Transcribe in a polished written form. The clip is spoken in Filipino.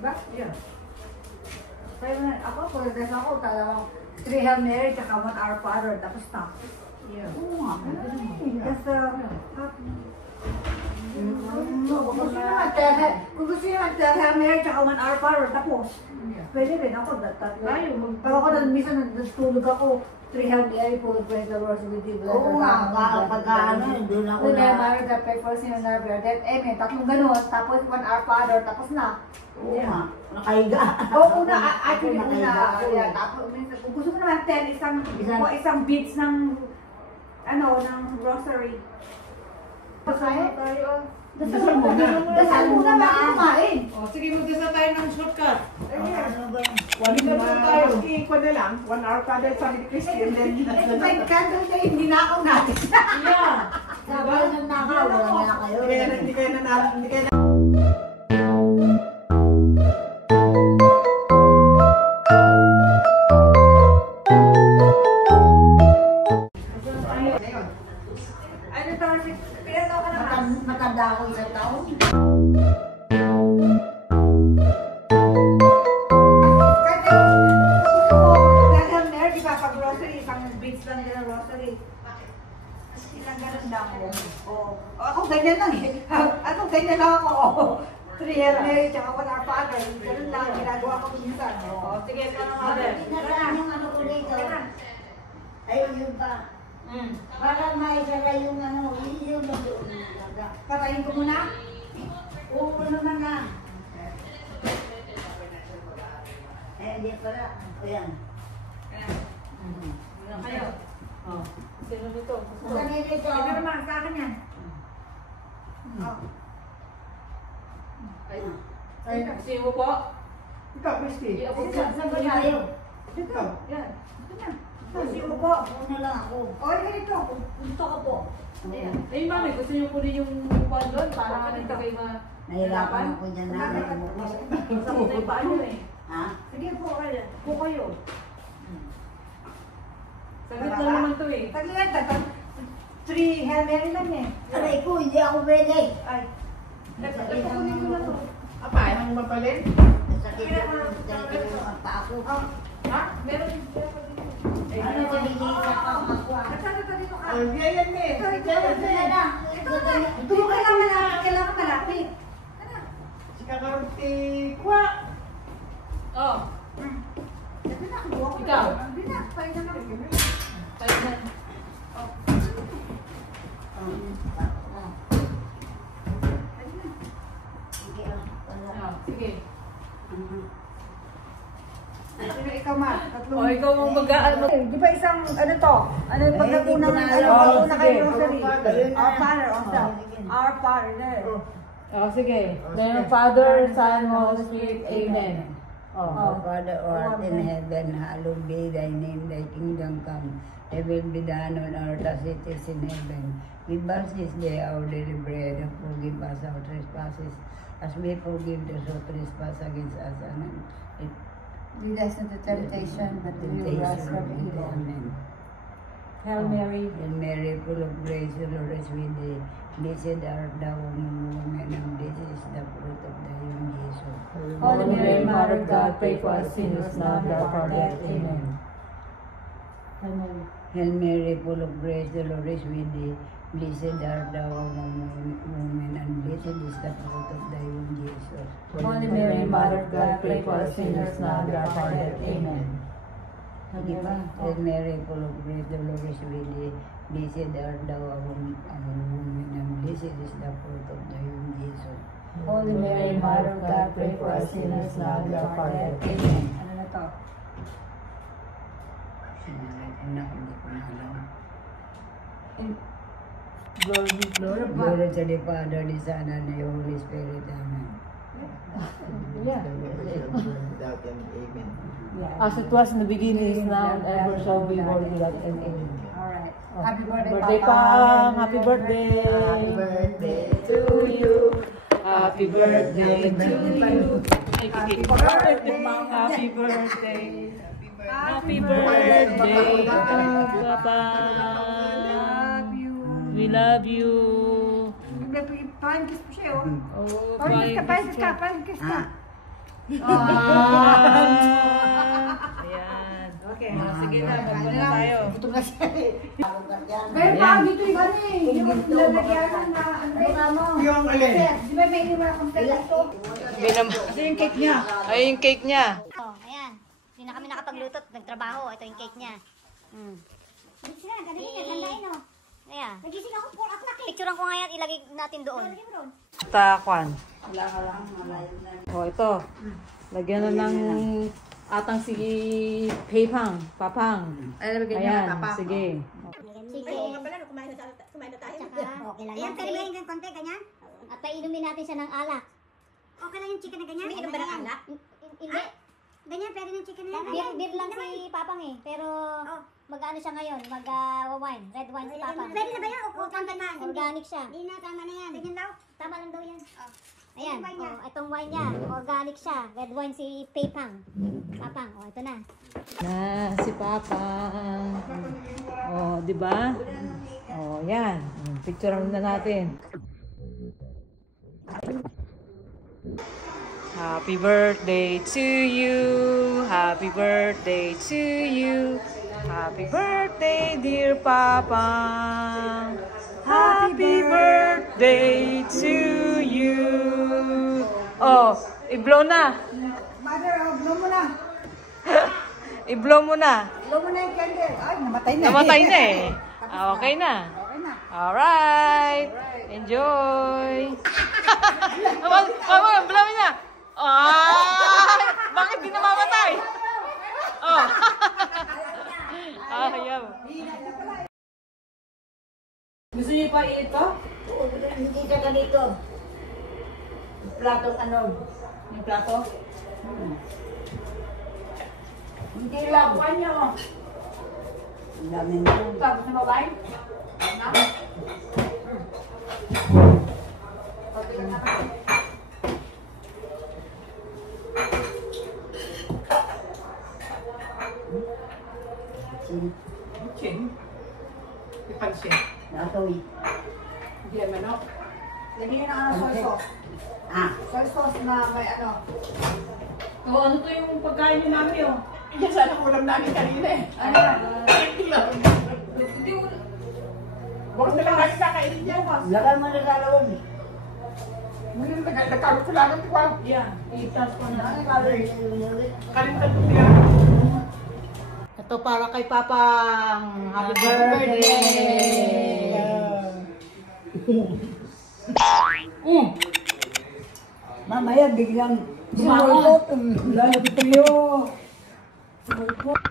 Diba? Yeah. Kaya ako, pagdadas ako, talawang 3 Hail Mary, tsaka 1 Our Father, tapos na. Yeah. Oo nga. Kasi, kung gusto nyo mag Hail Mary, tsaka 1 Our Father, tapos. Pwede rin ako, pero ako minsan nagtulog ako, 3 Hail Mary, pulog praise the Lord, with you. Oo nga, pagka doon ako na. Mary, God, pray for us in our death. Amen. Tatlong ganun, tapos 1 Our Father, tapos na. Oo nga, nakahiga. Oo, actually, tapos, kung gusto mo naman 10, isang beads ng, ng rosary. Pasaya tayo. Dasal muna bago kumain. O, sige, magdasal tayo ng shortcut. Ano ba yun? One na lang. 1 Our Father, sabi ni Christy, and then... May candle na hindi na ako natin. Yeah. Sabi ng nakaw, wala na kayo. Hindi kayo nanalo, hindi kayo matanda ako isang taon. Dahil meron, di ba, pag grocery, isang beads lang din ang grocery. Ilang ganun lang ako. Ako ganyan lang eh. Ako ganyan lang ako. 3 Hail Mary, tsaka 1 Our Father. Ganun lang, ginagawa ko minsan. Sige, ito na nga din. Nasaan yung ano ko dito? Ayun yun pa. Para maisara yung ano, yung doon. Patayin ko muna? Oo naman na. Hindi pala. Ayan. Kayo. Sino dito? Saan dito? Ito naman, sa akin yan. Ay, sino po? Ikaw, Christy. Saan ba tayo? Ito. Yan. Ito na. Sino po? Una lang ako. Ganito. Gusto ko po. Eh, mami, gusto niyo kunin yung upuan doon para hindi kayo Nahirapan ako dyan na. masakit na yung paa niyo eh. Ha? Sige po kayo. Po kayo. Saglit lang naman to eh. Taglihan, 3 Hail Mary lang eh. Aray ko, hindi ako pwede. Ay. Nagpakunin ko na to. Apa, ayaw mo mapalin? Sakit yung ang paa ko. Ha? Meron. Ano ba binigyan ka ako? Nasaan ito dito ka? Yan eh. Ito na. Kailangan malapit. Si Kakaruti Kwa. Oh. Ito na. Buwa ko. Ikaw. Hindi na. Pahin na lang. Tayo na. Sige. Ikaw ma. O, ikaw mong mag-ano. Di ba isang, ano to? Ano yung pagkakunang, pagkakuna kayo rosary? Our Father, Our Father, there. Oh, sige. Then, Father, Son, Holy Spirit, Amen. Our Father who art in heaven, hallowed be thy name, thy kingdom come. Thy will be done on earth as it is in heaven. Give us this day our daily bread, and forgive us our trespasses, as we forgive those who trespass against us. And Lead us into temptation, but deliver us from evil. Amen. Hail Mary. Hail Mary, full of grace, the Lord is with thee. Blessed art thou among women, and blessed is the fruit of thy womb, Jesus. Holy Mary, Mother of God, pray for us sinners now and at our death. Amen. Hail Mary, full of grace, the Lord is with thee. Blessed art thou among women, and blessed is the fruit of thy womb, Jesus. Holy Mary, Mother of God, pray for us sinners now and at our death. Amen. Hail Mary, full of grace, the Lord is with thee. Blessed art thou among women, and blessed is the fruit of thy womb, Jesus. Holy Mary, Mother of God, pray for us sinners now and at our death. Amen. Ano na to? Sinabi ko na, hindi ko na alam. Glory, glory. Glory to the Father, the Son, and the Holy Spirit. Amen. Yeah. Without an amen. As it was in the beginning, is now, and ever shall be, world without end. Amen. Alright. Oh, Happy birthday, birthday, Papa. Pang! Happy birthday! Happy birthday to you. Happy birthday to you! Happy birthday, Pang! Happy birthday! Happy birthday, Papa! Love you. We love you! Pankis po siya, oh. Oh, Pankis ka. Ayan. Okay. Sige na, magpunta na tayo. Gutom na siya eh. Ngayon pa, dito yung gani. Hindi mo lalagyan na ano. Yung alin? Di ba may iwan akong talato? Ito yung cake niya. Ay, yung cake niya. Oh, ayan. Hindi na kami nakapagluto at nagtrabaho. Ito yung cake niya. Bilis na, ganun yun. Gandain, oh. Ayan. Nagising ako 4 o'clock eh. Picturean ko nga yan, ilagay natin doon. Takwan. Oh, ito. Lagyan na ng atang si Papang. Ayan, sige. Sige. Kumain na tayo. Okay lang. Ayan, pwede ba yung konti, ganyan? At painumin natin siya ng alak. Okay lang yung chicken na ganyan? Umiinom ba ng alak? Hindi. Ganyan, pwede ng chicken na yan. Beer lang si Papang eh. Pero mag-ano siya ngayon? Mag-wine. Red wine si Papang. Pwede na ba yan? O tama na? Organic siya. Hindi na, tama na yan. Ganyan daw? Tama lang daw yan. Ayan, itong wine niya. Organic siya. Red wine si Papang. Papang, ito na. Na, si Papang. Oh, di ba? Oh, yan. Picture na natin. Happy birthday to you. Happy birthday to you. Happy birthday, dear Papa. Happy birthday to you. Oh, i-blow na. Mother, blow mo na. I-blow mo na. Blow mo na yung candle. Ay, namatay na. Namatay na eh. Okay na. Okay na. Alright. Enjoy. Blowin na. Bakit di namamatay? Oh. Ayaw. Gusto niyo pa ito? Oo, hindi ka ganito. Platong ano? Yung plato? Hindi lang. Kuhan niyo. Ang dami mo. Tapos na ba wine? Chin. Ipansin. Natoy. Hindi, manok. Lagyan na ano, soy sauce. Soy sauce na may ano. Oh, ano to yung pagkain ni Mami oh? Yan sana ulam namin kanina eh. Ano yan? Hindi lang. Bukas na lang namin kakainin niya. Lagay mo na sa loob. Ngayon, nagkaroon ko lang ng tuwa. Yeah, i-touch ko na. Kalintan ko siya. Ito para kay Papang. Happy birthday! Mamaya biglang sumulpot. Lalo tayo. Sumulpot.